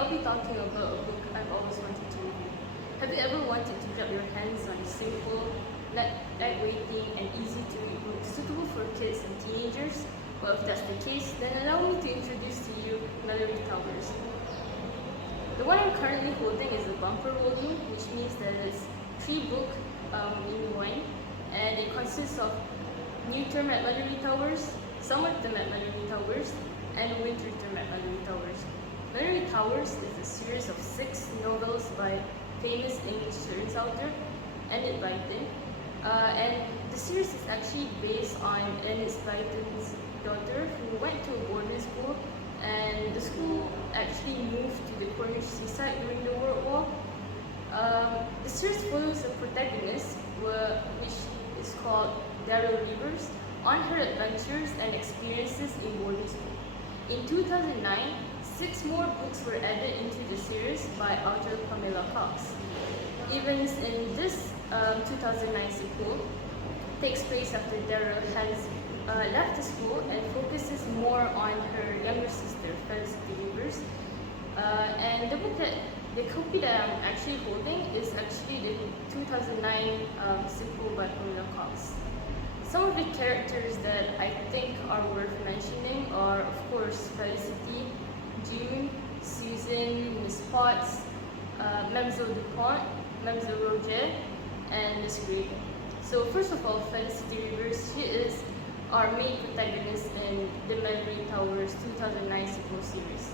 I'll be talking about a book I've always wanted to read. Have you ever wanted to grab your hands on simple, lightweighting, and easy to read books suitable for kids and teenagers? Well, if that's the case, then allow me to introduce to you Mallory Towers. The one I'm currently holding is a bumper volume, which means that it's 3 books in one, and it consists of New Term at Mallory Towers, Summer Term at Mallory Towers, and Winter Term at Mallory Towers. Mallory Towers is a series of 6 novels by famous English children's author, Enid Blyton. And the series is actually based on Enid Blyton's daughter who went to a boarding school, and the school actually moved to the Cornish seaside during the World War. The series follows a protagonist, which is called Daryl Rivers, on her adventures and experiences in boarding school. In 2009, 6 more books were added into the series by author Pamela Cox. Events in this 2009 sequel takes place after Daryl has left the school and focuses more on her younger sister, Felicity Rivers. And the copy that I'm actually holding is actually the 2009 sequel by Pamela Cox. Some of the characters that I think are worth mentioning are, of course, Felicity, June, Susan, Miss Potts, Mademoiselle Dupont, Mademoiselle Roger, and Miss Gray. So first of all, Felicity Rivers, she is our main protagonist in the Mallory Towers 2009 sequel series.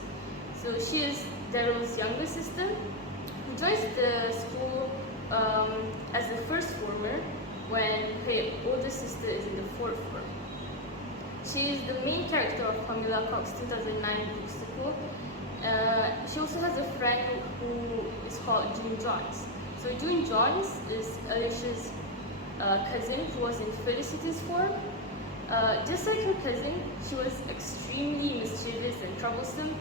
So she is Daryl's younger sister who joins the school as the first former when her older sister is in the 4th form. She is the main character of Pamela Cox 2009 book sequel. She also has a friend who is called June Johns. So June Johns is Alicia's cousin who was in Felicity's form. Just like her cousin, she was extremely mischievous and troublesome,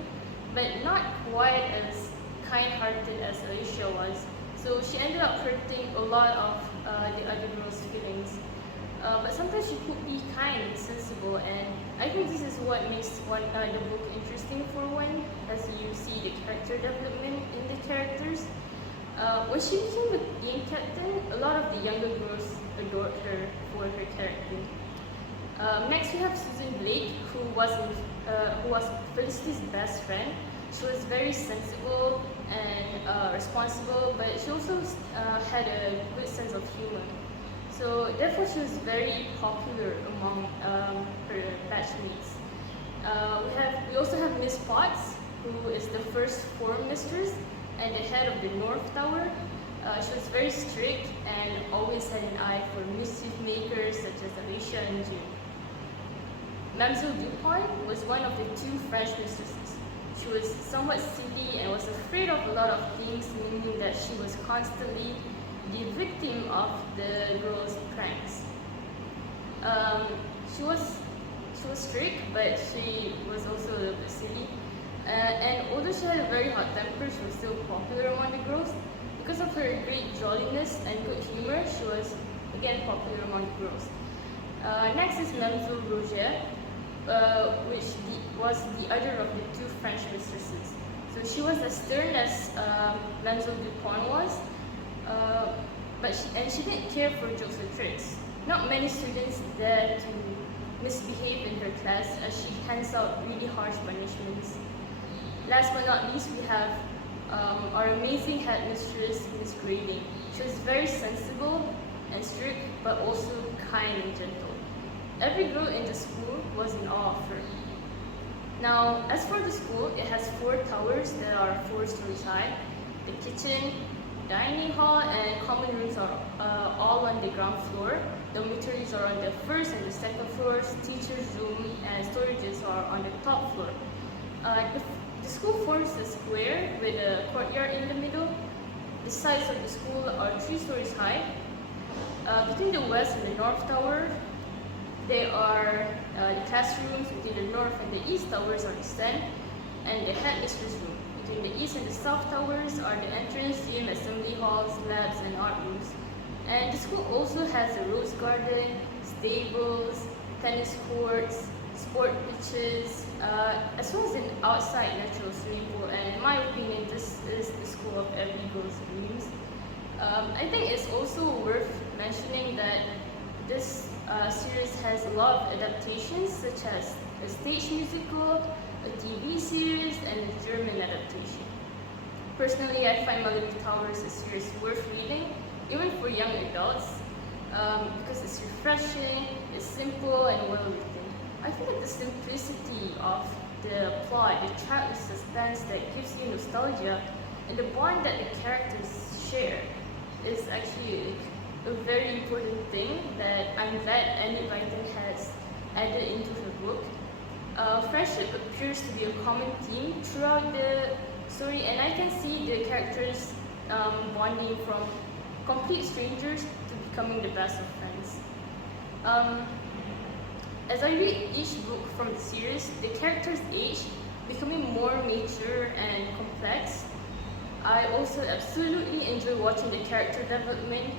but not quite as kind-hearted as Alicia was. So she ended up hurting a lot of the other girls' feelings. But sometimes she could be kind and sensible, and I think this is what makes the book interesting for one, as you see the character development in the characters. When she became the game captain, a lot of the younger girls adored her for her character. Next we have Susan Blake, who was Felicity's best friend. She was very sensible and responsible, but she also had a good sense of humor. So therefore she was very popular among her batchmates. We also have Miss Potts, who is the first form mistress and the head of the North Tower. She was very strict and always had an eye for mischief makers such as Alicia and June. Mademoiselle Dupont was one of the 2 French mistresses. She was somewhat silly and was afraid of a lot of things, meaning that she was constantly the victim of the girls' pranks. She was strict, but she was also a little bit silly. And although she had a very hot temper, she was still popular among the girls. Because of her great jolliness and good humor, she was again popular among the girls. Next is Mademoiselle Roger, which was the other of the 2 French mistresses. So she was as stern as Mademoiselle Dupont was, but she didn't care for jokes or tricks. Not many students dare to misbehave in her class, as she hands out really harsh punishments. Last but not least, we have our amazing headmistress, Miss Grading. She was very sensible and strict, but also kind and gentle. Every girl in the school was in awe of her. Now, as for the school, it has 4 towers that are 4 stories high. The kitchen, dining hall, and common rooms are all on the ground floor. Dormitories are on the 1st and the 2nd floors. Teachers' room and storages are on the top floor. The school forms a square with a courtyard in the middle. The sides of the school are 3 stories high. Between the west and the north tower, there are the classrooms. Between the north and the east towers are the stand and the headmistress room. Between the east and the south towers are the entrance, gym, assembly halls, labs, and art rooms. And the school also has a rose garden, stables, tennis courts, sport pitches, as well as an outside natural swimming pool. And in my opinion, this is the school of every girl's dreams. I think it's also worth mentioning that this series has a lot of adaptations, such as a stage musical, a TV series, and a German adaptation. Personally, I find Mallory Towers a series worth reading, even for young adults, because it's refreshing, it's simple, and well written. I feel like the simplicity of the plot, the childless suspense that gives you nostalgia, and the bond that the characters share is actually a very important thing that I'm glad Annie Blyton has added into her book. Friendship appears to be a common theme throughout the story, and I can see the characters bonding from complete strangers to becoming the best of friends. As I read each book from the series, the characters age, becoming more mature and complex. I also absolutely enjoy watching the character development.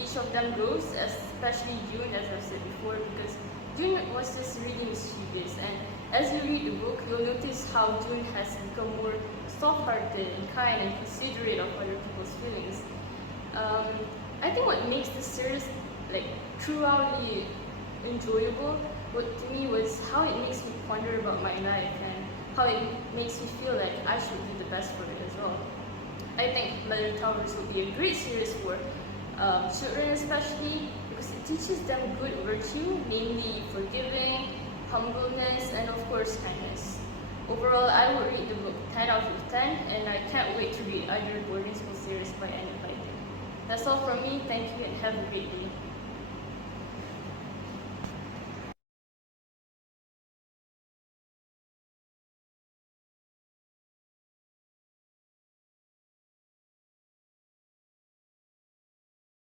Each of them grows, especially June, as I've said before, because June was just really mischievous, and as you read the book, you'll notice how June has become more soft-hearted and kind and considerate of other people's feelings. I think what makes this series truly enjoyable, to me, was how it makes me ponder about my life and how it makes me feel like I should do the best for it as well. I think Mallory Towers will be a great series for children, especially because it teaches them good virtue, namely forgiving, humbleness, and of course kindness. Overall, I would rate the book 10 out of 10, and I can't wait to read other boarding school series by Annie Blyton. That's all from me. Thank you and have a great day.